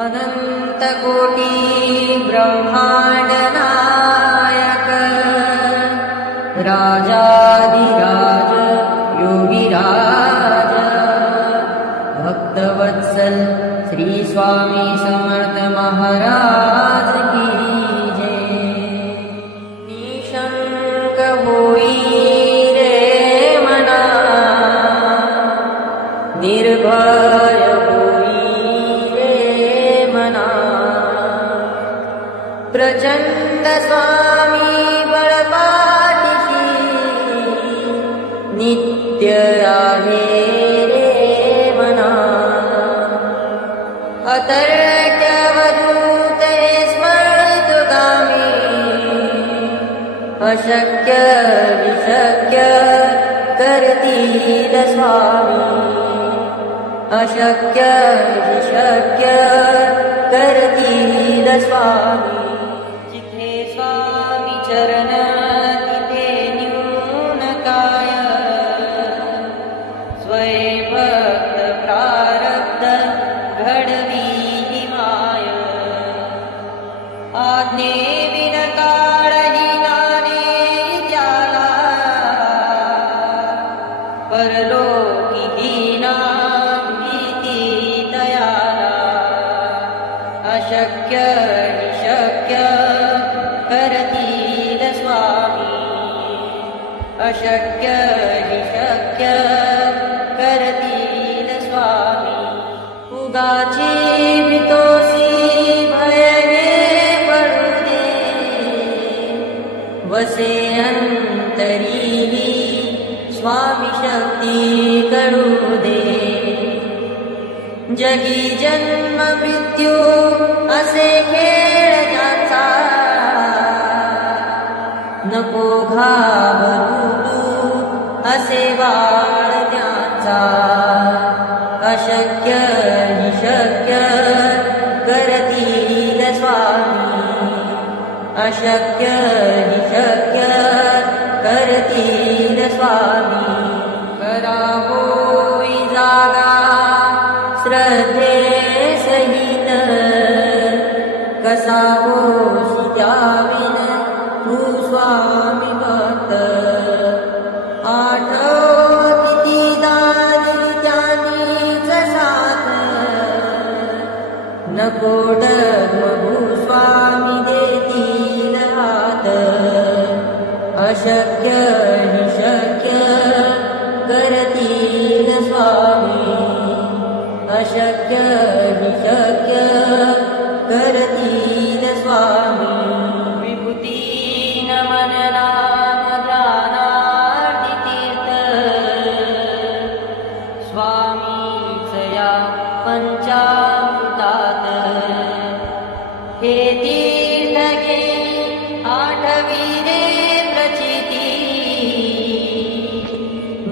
अनंतकोटी ब्रह्मांड नायक राजाधिराज योगीराज भक्तवत्सल श्री स्वामी समर्थ महाराज की जय। निशंक होई रे मना निर्भय प्रचंड स्वामी बळपाठीशी नित्य आहे रे मना। अतर्क्यवधूत स्मर्तुगामी अशक्य विशक्य करतील स्वामी। अशक्य विशक्य करतील स्वामी। चरण तिथे न्यून काय स्वयं भक्त प्रारब्ध घडवी माय। आज्ञे विन काळही नाने त्याला परलोकी हीना भीती तयाला। अशक्य निशक्य करतील स्वामी। अशक्य हि शक्य करतील स्वामी। उगाची भीतोसी भय हे पडू दे वसे अंतरी स्वामी शक्ती करू दे। जगी जन्म मृत्यू असे खेळ ज्याचा नको घाबरू तू असे वाळ त्याचा। अशक्य हि शक्य करतील स्वामी। अशक्य हि शक्य करतील स्वामी। करा होई जागा श्रद्धे सहित कसा होशी द्याविन तू स्वामी भक्त। आठव किती दानी ज्ञानीच साथ नको डगमगू स्वामी देतील हात। अशक्य हि शक्य करतील स्वामी। अशक्य हि शक्य करतील स्वामी। विभूती नमन नाम ध्यानार्थ तीर्थ स्वामीच या पंचामृतात। हे तीर्थ घे आठविले प्रचिती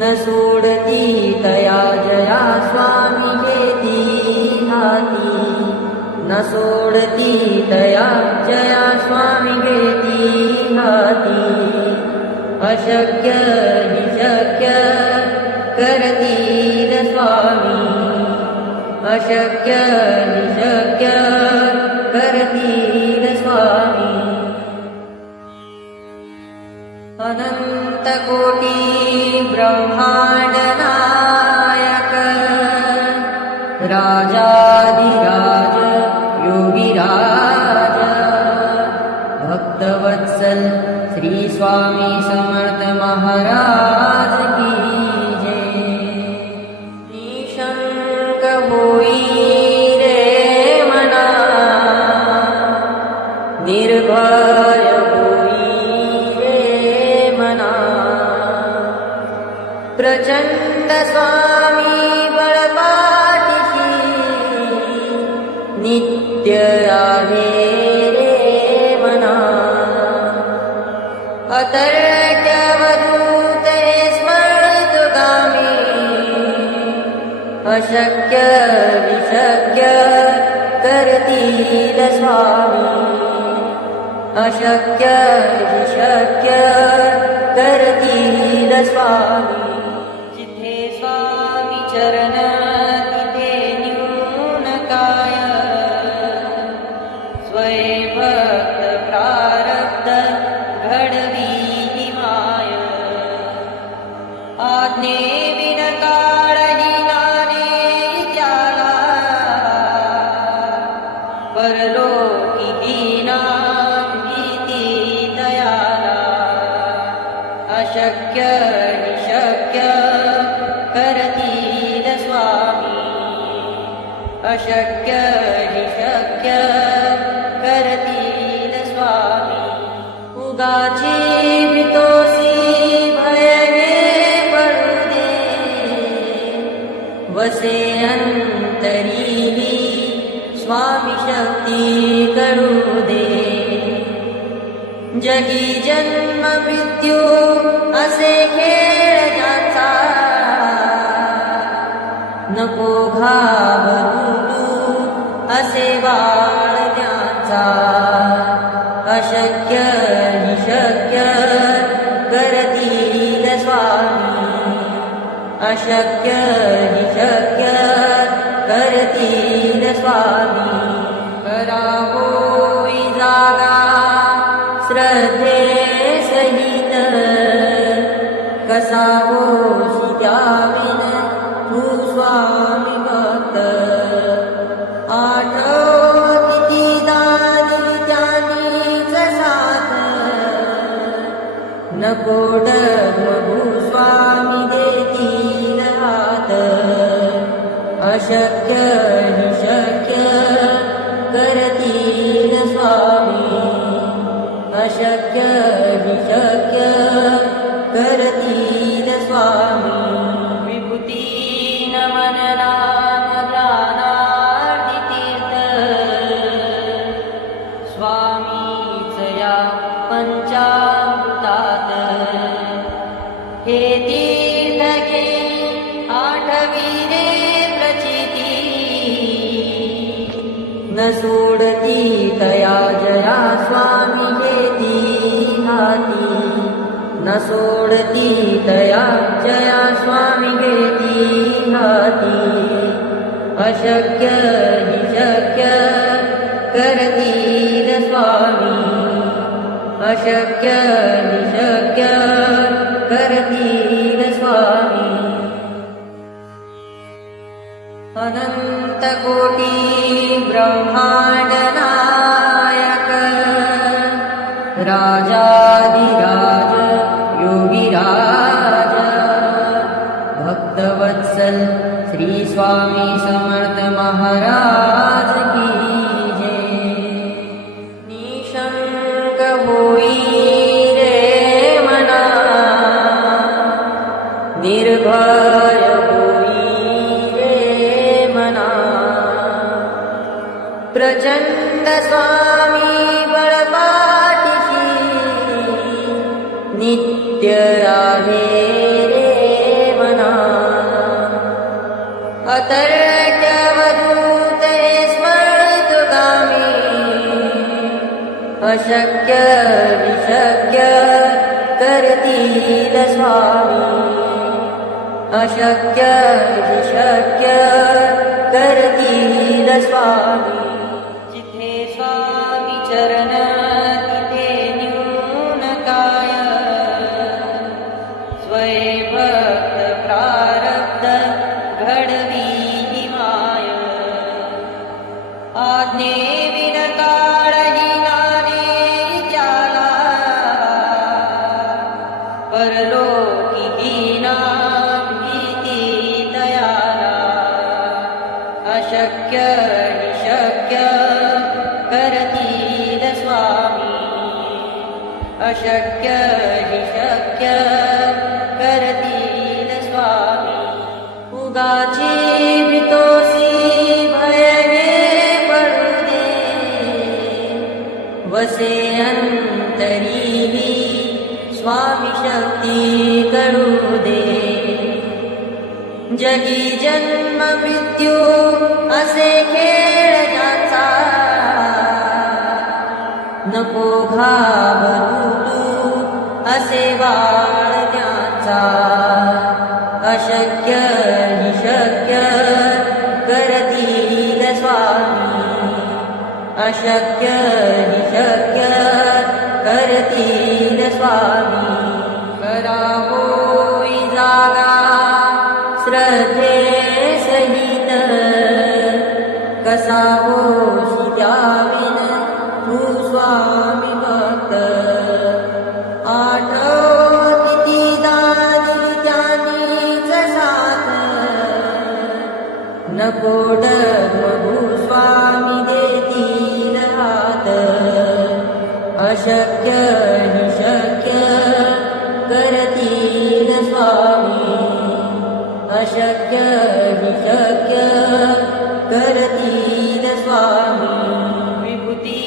न सोडती तया जया स्वामी घेती हाती। न सोडती तया जया स्वामी घेती हाती। अशक्य हि शक्य करतील स्वामी। अशक्य हि शक्य करतील स्वामी। अनंतकोटी ब्रह्मांड नायक राजाधिराज योगीराज भक्तवत्सल श्री स्वामी समर्थ महाराज की जय। निशंक होई रे मना निर्भय होई रे मना। प्रचंड स्वामी बळपाठीशी नित्य आहे रे मना। अतर्क्यवधूत स्मर्तुगामी अशक्य विशक्य करतील स्वामी। अशक्य विशक्य करतील स्वामी। जिथे स्वामी चरण तिथे न्यून काय अशक्य हि शक्य करतील स्वामी अशक्य हि शक्य करतील स्वामी उगाची भीतोसी भय हे पडू दे वसे अंतरीही स्वामी शक्ती करू दे जगी जन्म मृत्यू असे खेळ ज्याचा नको घाबरू तू असे बाळ ज्याचा अशक्य हि शक्य करतील स्वामी अशक्य हि शक्य करतील स्वामी करावोई जागा श्रद्धे सहित कसावोशी द्याविन तू स्वामी भक्त आठव किती दानी ज्ञानीच साथ नको डगमगू स्वामी देतील हात अशक्य हि शक्य करतील स्वामी अशक्य हि शक्य करतील स्वामी विभूती नमनना ध्यानार्थ तीर्थ स्वामीच या पंचामृतात हे तीर्थ घे आठविरे प्रचिती न सोडती तया जया स्वामी घेती हाती न सोडती तया जया स्वामी घेती हाती अशक्य हि शक्य करतील स्वामी अशक्य हि शक्य करतील स्वामी अनंत कोटी ब्रह्मांड नायक राजाधिराज योगीराज भक्तवत्सल श्री स्वामी समर्थ महाराज की जय निशंक होई रे मना निर्भय प्रचंड स्वामी बळपाठीशी नित्य आहे रे मना अतर्क्य वधूत स्मृतगामी अशक्य हि शक्य करतील स्वामी अशक्य हि शक्य करतील स्वामी जिथे स्वामी चरण तिथे न्यून काय स्वयंभक्त प्रारब्ध घडवी माय आज्ञे विन काळही नाने ज्याला परलोकी हीना भीती दयाला अशक्य हि शक्य करतील स्वामी अशक्य हि शक्य करतील स्वामी उगाची भीतोसी भय हे पडू दे वसे अंतरीही स्वामी शक्ती करू दे जगी जन्म मृत्यू असे खेळ ज्याचा नको घाबरू तू असे बाळ ज्याचा अशक्य हि शक्य करतील स्वामी अशक्य हि शक्य करतील स्वामी करावोई जागा श्रद्धे सहित कसावोशी द्याविन तू स्वामी भक्त आठव किती भूस्वामी देतील हात अशक्य हि शक्य करतील स्वामी अशक्य हि शक्य करतील स्वामी विभूती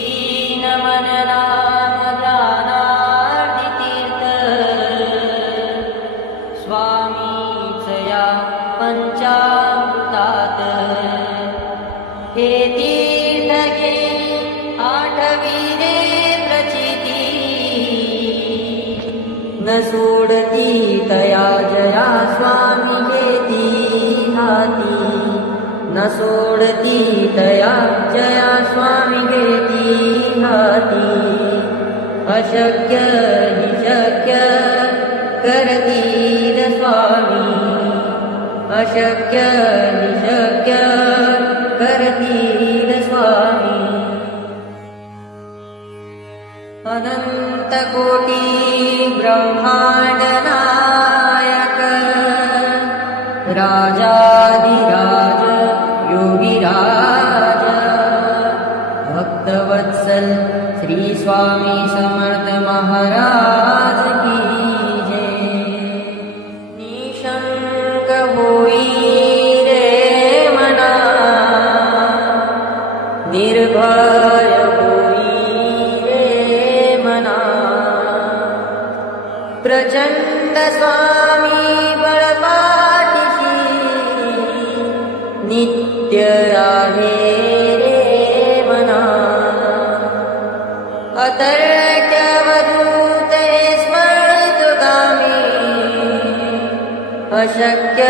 नमन नाम ध्यानार्थ तीर्थ स्वामीच या पंचामृतात हे तीर्थ घे आठविले प्रचिती न सोडती तया जया स्वामी घेती हाती न सोडती तया जया स्वामी घेती हाती अशक्य हि शक्य करतील स्वामी अशक्य हि शक्य करतील स्वामी अनंत कोटी ब्रह्मांड नायक राजाधिराज योगीराज भक्तवत्सल श्री स्वामी समर्थ महाराज की जय निशंक होई रे मना निर्भय होई रे मना प्रचंड स्वामी बळपाठीशी नित्य आहे रे मना अतर्क्यवधूत स्मृतगामी अशक्य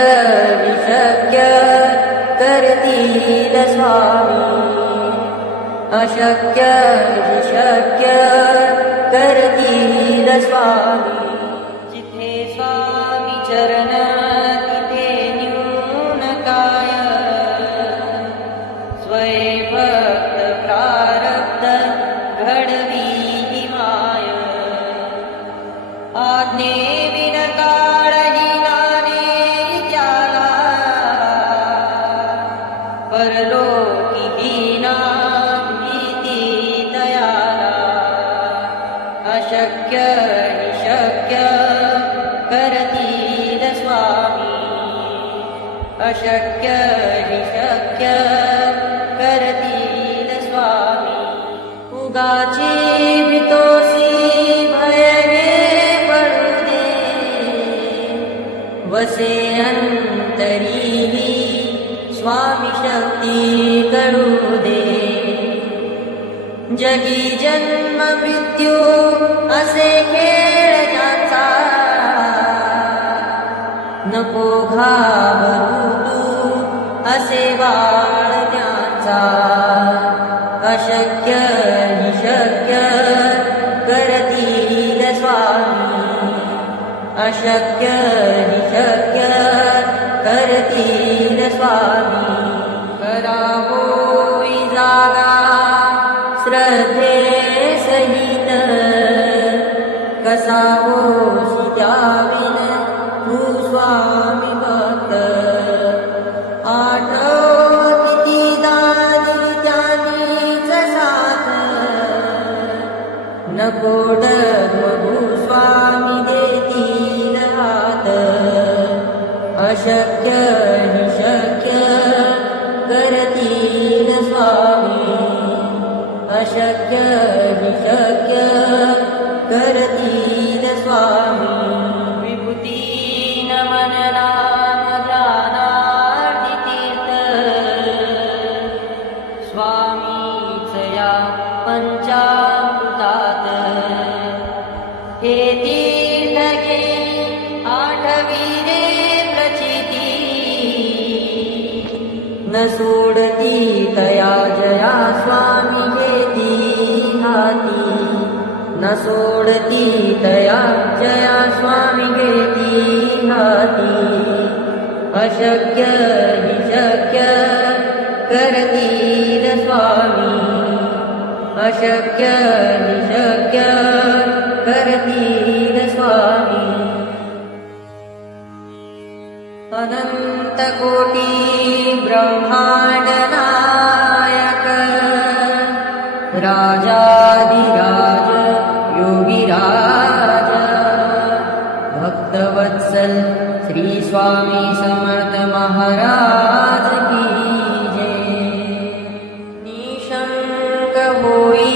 विशक्य करतील स्वामी अशक्य विशक्य करतील स्वामी जिथे स्वामी चरण तिथे न्यून काय स्वयंभक्त प्रारब्ध घडवी माय आज्ञे विन काळही नाने त्याला परलोकी हीना भीती तयाला अशक्य हि शक्य करतील स्वामी अशक्य हि शक्य करतील स्वामी उगाची भीतोसी भय हे पडू दे वसे अंतरीही स्वामी शक्ती करू दे जगी जन्म मृत्यू असे खेळ ज्याचा नको घाबरू तू असे बाळ ज्याचा अशक्य हि शक्य करतील स्वामी अशक्य हि शक्य करतील स्वामी करावोई जागा श्रद्धे सहित कसा होशी द्याविन तू स्वामी भक्त आठव किती दानी त्यांनीच साथ नको डगमगू स्वामी देतील हात अशक्य हि शक्य करतील स्वामी अशक्य हि शक्य करतील स्वामी विभूती नमन नाम ध्यानार्थ तीर्थ स्वामीच या पंचामृतात हे तीर्थ घे आठविले प्रचिती न सोडती तया जया स्वामी घेती हाती न सोडती तया जया स्वामी घेती हाती अशक्य हि शक्य करतील स्वामी अशक्य हि शक्य करतील स्वामी अनंत कोटी ब्रह्मांड राजाधिराज योगीराज भक्तवत्सल श्री स्वामी समर्थ महाराज की जय। निशंक होई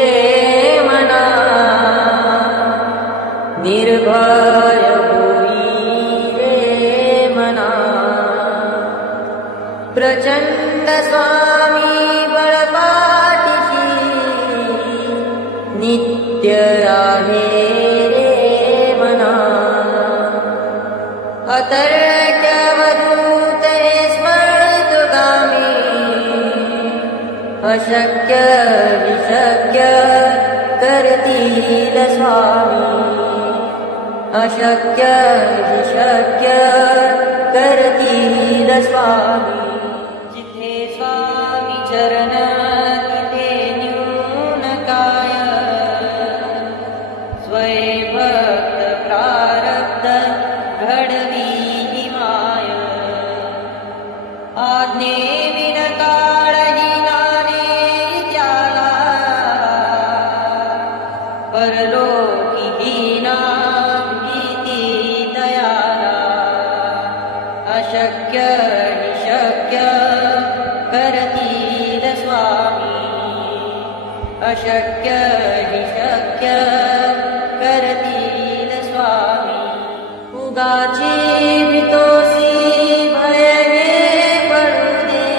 रे मना, निर्भय होई रे मना, प्रचंड स्वामी बळपाठीशी नित्य आहे रे मना। अतर्क्यवधूत स्मर्तुगामी, अशक्य विशक्य करतील स्वामी, अशक्य विशक्य करतील स्वामी। जिथे स्वामी चरण तिथे न्यून काय, स्वयंभक्त प्रारब्ध घडवी माय। आज्ञेविन काळही नाने त्याला, परलोकी हीना भीती दयाला। अशक्य निशक्य करतील स्वामी, अशक्य निशक्य करतील स्वामी। उगाची भीतोसी भय हे पडू दे,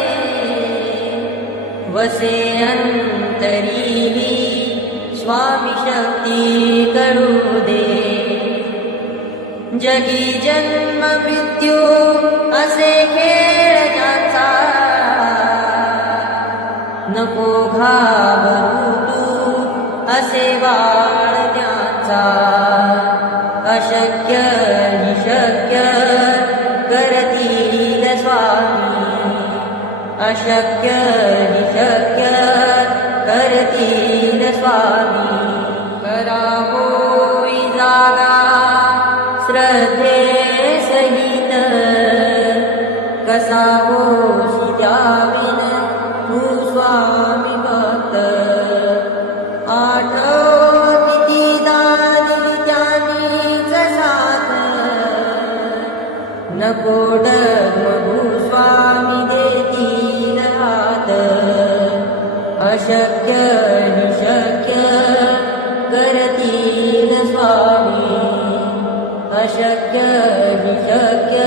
वसे अंतरीही स्वामी शक्ती करू दे। जगी जन्म मृत्यू असे खेळ ज्याचा, नको घाबरू तू असे बाळ त्याचा। अशक्य निशक्य करतील स्वामी, अशक्य निशक्य करतील स्वामी। करा होई जागा श्रद्धे सहित, कसा होशी द्याविन तू स्वामी भक्त। आठव किती दानी त्यांनीच साथ, नको डगमगू स्वामी देतील हात। अशक्य निशक्य करतील स्वामी, अशक्य निशक्य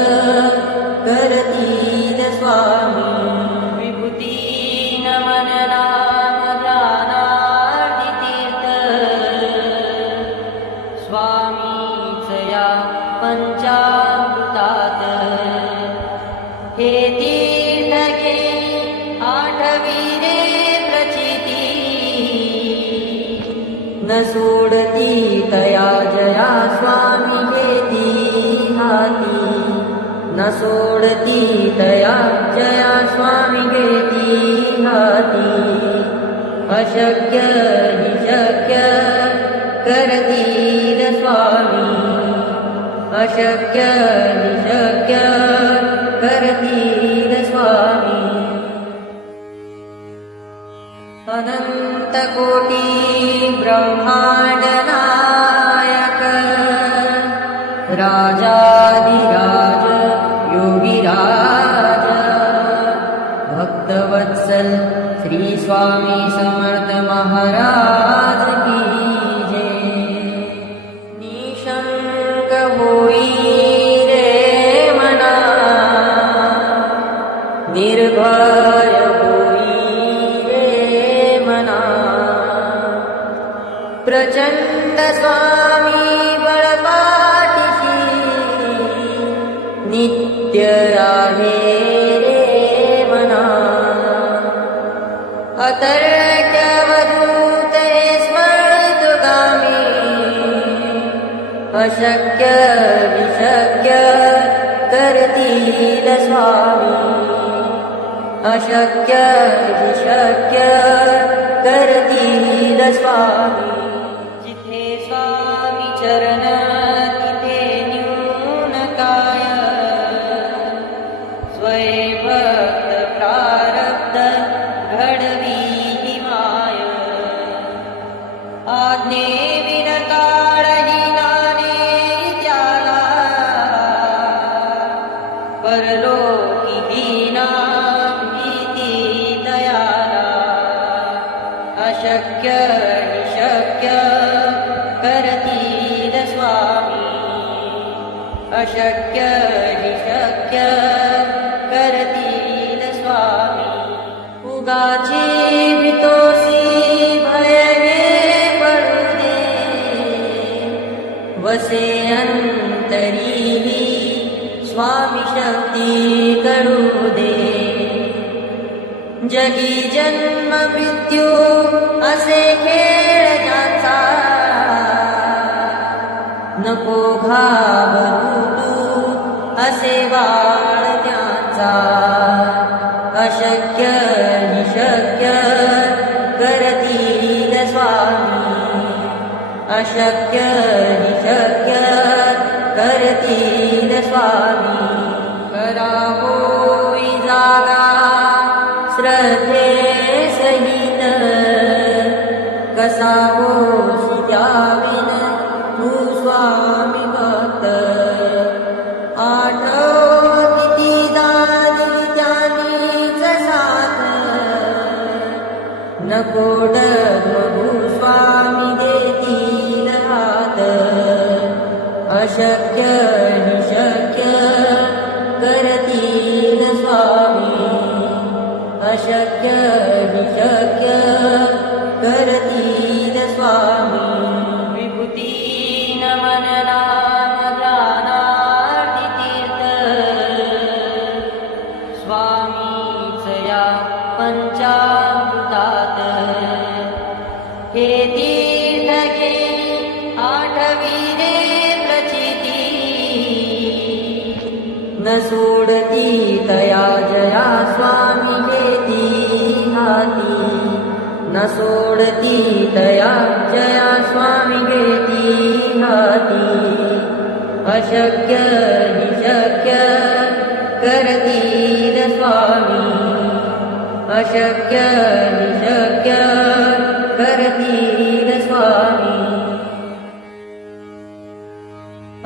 करतील स्वामी। विभूती नमन नाम ध्यानार्थ तीर्थ, स्वामीच या पंचामृतात। हे तीर्थ घे आठवी रे प्रचिती, न सोडती तया जया स्वामी घेती हाती। न सोडती तया जया स्वामी घेती हाती। अशक्य निशक्य करतील स्वामी, अशक्य निशक्य करतील स्वामी। अनंत कोटी ब्रह्मांड नायक, राजाधिराज योगीराज भक्तवत्सल श्री स्वामी समर्थ महाराज की जय। निशंक होई रे मना, निर्भय होई रे मना, प्रचंड स्वामी बळपाठीशी नित्य आहे रे मना। अतर्क्यवधूत स्मर्तुगामी, अशक्य विशक्य करतील स्वामी, अशक्य विशक्य करतील स्वामी। जिथे स्वामी चरण तिथे न्यून काय, स्वयंभक्त प्रारब्ध घडवी माय। अशक्य हि शक्य करतील स्वामी उगाची भीतोसी भय हे पडू दे वसे अंतरी स्वामी शक्ती करू दे जगी जन्म मृत्यू असे खेळ ज्याचा नको घाबरू तू असे बाळ त्याचा अशक्य हि शक्य करतील स्वामी अशक्य हि शक्य करतील स्वामी करावो जागा श्रद्धे सहित कसावो त्याविन तू स्वामी भक्त आठव किती दानी त्यानीच साथ नको डगमगू स्वामी देतील हात अशक्य हि शक्य करतील स्वामी अशक्य हि शक्य करतील स्वामी विभूती नमन नाम ध्यानार्थ तीर्थ स्वामीच या पंचामृतात हे तीर्थ घे आठविरे प्रचिती न सोडती तया जया स्वामी घेती हाती न सोडती तया जया स्वामी घेती हाती अशक्य हि शक्य करतील स्वामी अशक्य हि शक्य करतील स्वामी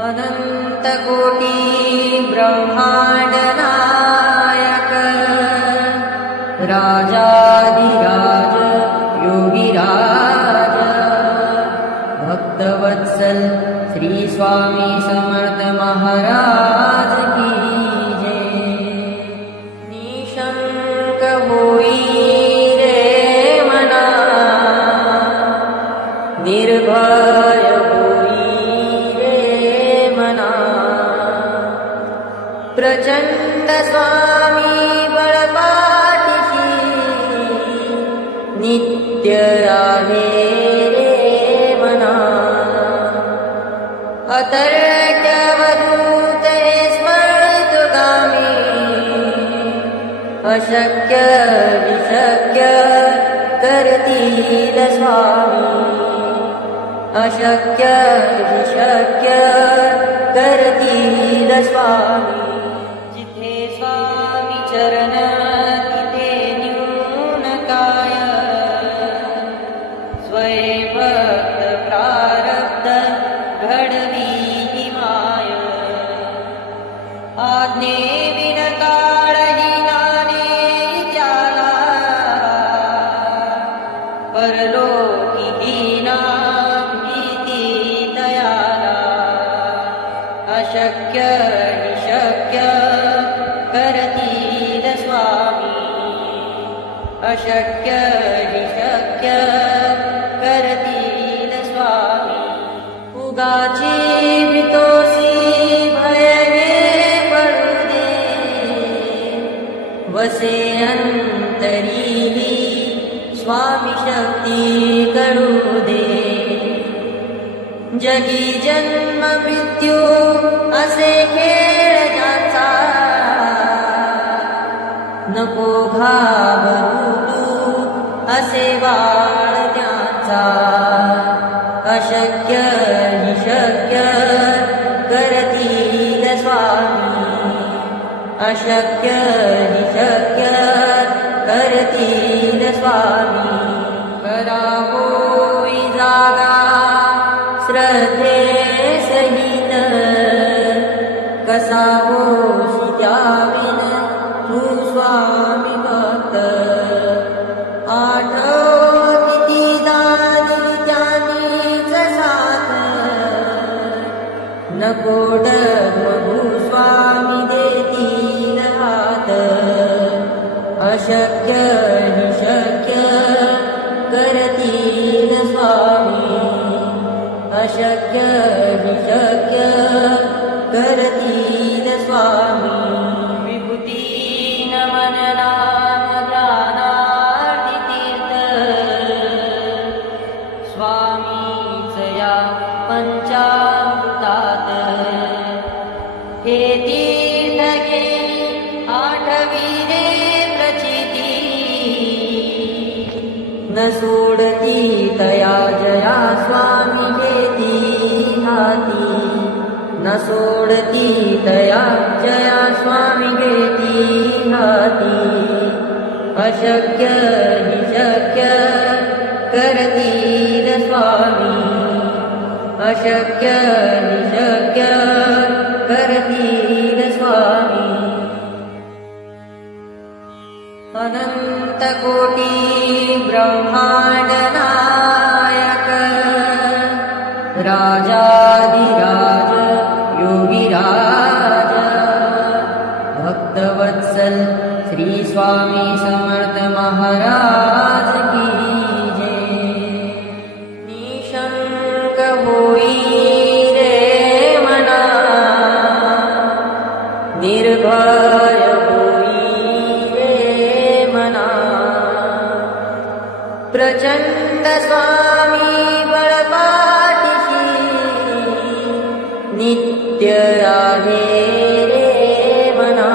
अनंत कोटी ब्रह्मांड नायक राजाधिराज योगीराज भक्तवत्सल श्री स्वामी समर्थ महाराज की जय निशंक होई रे मना निर्भय प्रचंड स्वामी बळपाठीशी नित्य आहे रे मना अतर्क्यवधूत हे स्मर्तुगामी अशक्य हि शक्य करतील स्वामी अशक्य हि शक्य करतील स्वामी जिथे स्वामी चरण तिथे न्यून काय स्वयंभक्त प्रारब्ध घडवी माय आज्ञे विन काळही नाने त्याला परलोकी हीना भीती तयाला अशक्य हि शक्य करतील स्वामी अशक्य हि शक्य करतील स्वामी उगाची भीतोसी भय हे पडू दे वसे अंतरी स्वामी शक्ती करू दे जगी जन्म मृत्यू असे खेळ ज्याचा नको घाबरू तू असे बाळ त्याचा अशक्य हि शक्य करतील स्वामी अशक्य हि शक्य करतील स्वामी करावो जागा श्रद्धे सहित कसावो त्याविन तू स्वामी भक्त आठव किती दानी त्यानीच साथ नको डगमगू अशक्य हि शक्य करतील स्वामी विभूती नमन नाम ध्यानार्थ तीर्थ स्वामीच या पंचामृतात हे तीर्थ घे आठविले प्रचिती न सोडती तया जया स्वामी घेती हाती न सोडती तया जया स्वामी घेती हाती अशक्य हि शक्य करतील स्वामी अशक्य हि शक्य करतील स्वामी अनंत कोटी ब्रह्मांड नायक राजाधिराज योगीराज भक्तवत्सल श्री स्वामी समर्थ महाराज की जय निशंक होई रे मना निर्भय प्रचंड स्वामी बळपाठीशी नित्य आहे रे मना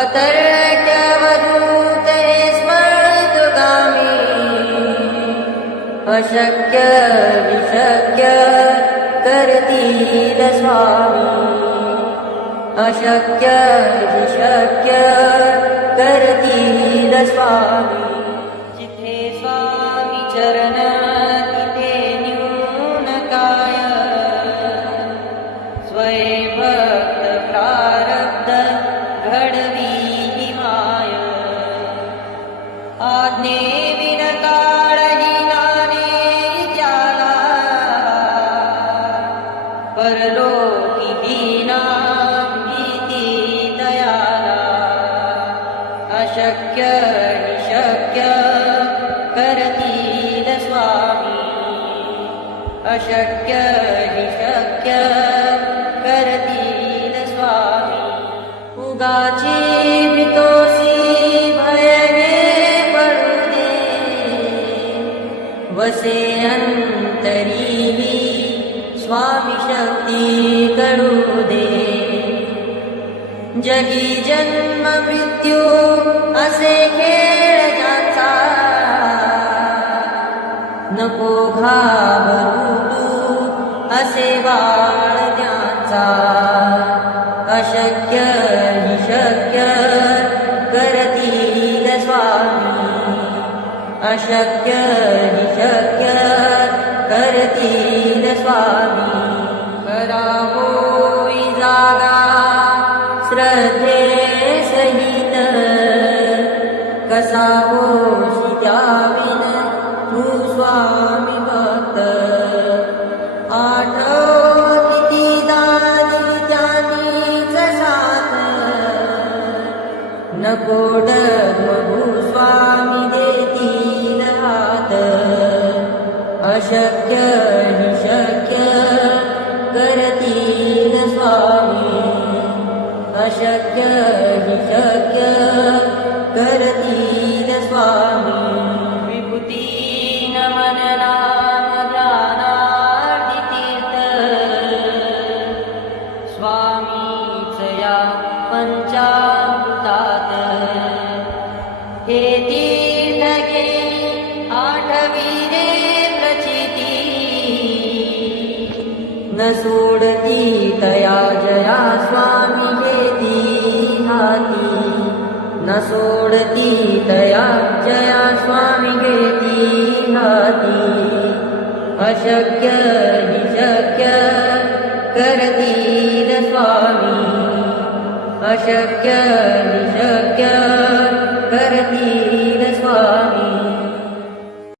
अतर्क्यवधूत स्मर्तुगामी अशक्य विशक्य करतील स्वामी अशक्य विशक्य करतील स्वामी चरण तिथे न्यून काय स्वयंभक्त प्रारब्ध घडवी माय आज्ञे विन काळही नाने त्याला परलोकी हीना भीती दयाला अशक्य निशक्य करतील स्वामी अशक्य हि शक्य करतील स्वामी उगाची भीतोसी भयने पडू दे वसे अंतरीही स्वामी शक्ती करू दे जगी जन्म मृत्यू असे खेळ ज्याचा नको घाबरू तू असे बाळ त्याचा अशक्य हि शक्य करतील स्वामी अशक्य हि शक्य करतील स्वामी करावो जागा श्रद्धे सहित कसा होशी द्याविन तू स्वामी भक्त आठव किती दानी जानीच साथ नको डगमगू स्वामी देतील हात अशक्य हि शक्य करतील स्वामी अशक्य हि शक्य करतील स्वामी विभूती नमन नाम ध्यानार्थ तीर्थ स्वामीच या पंचामृतात हे तीर्थ घे आठविले प्रचिती न सोडती तया जया स्वामी घेती हाती न सोडती तया जया स्वामी घेती हाती अशक्य हि शक्य करतील स्वामी अशक्य हि शक्य करतील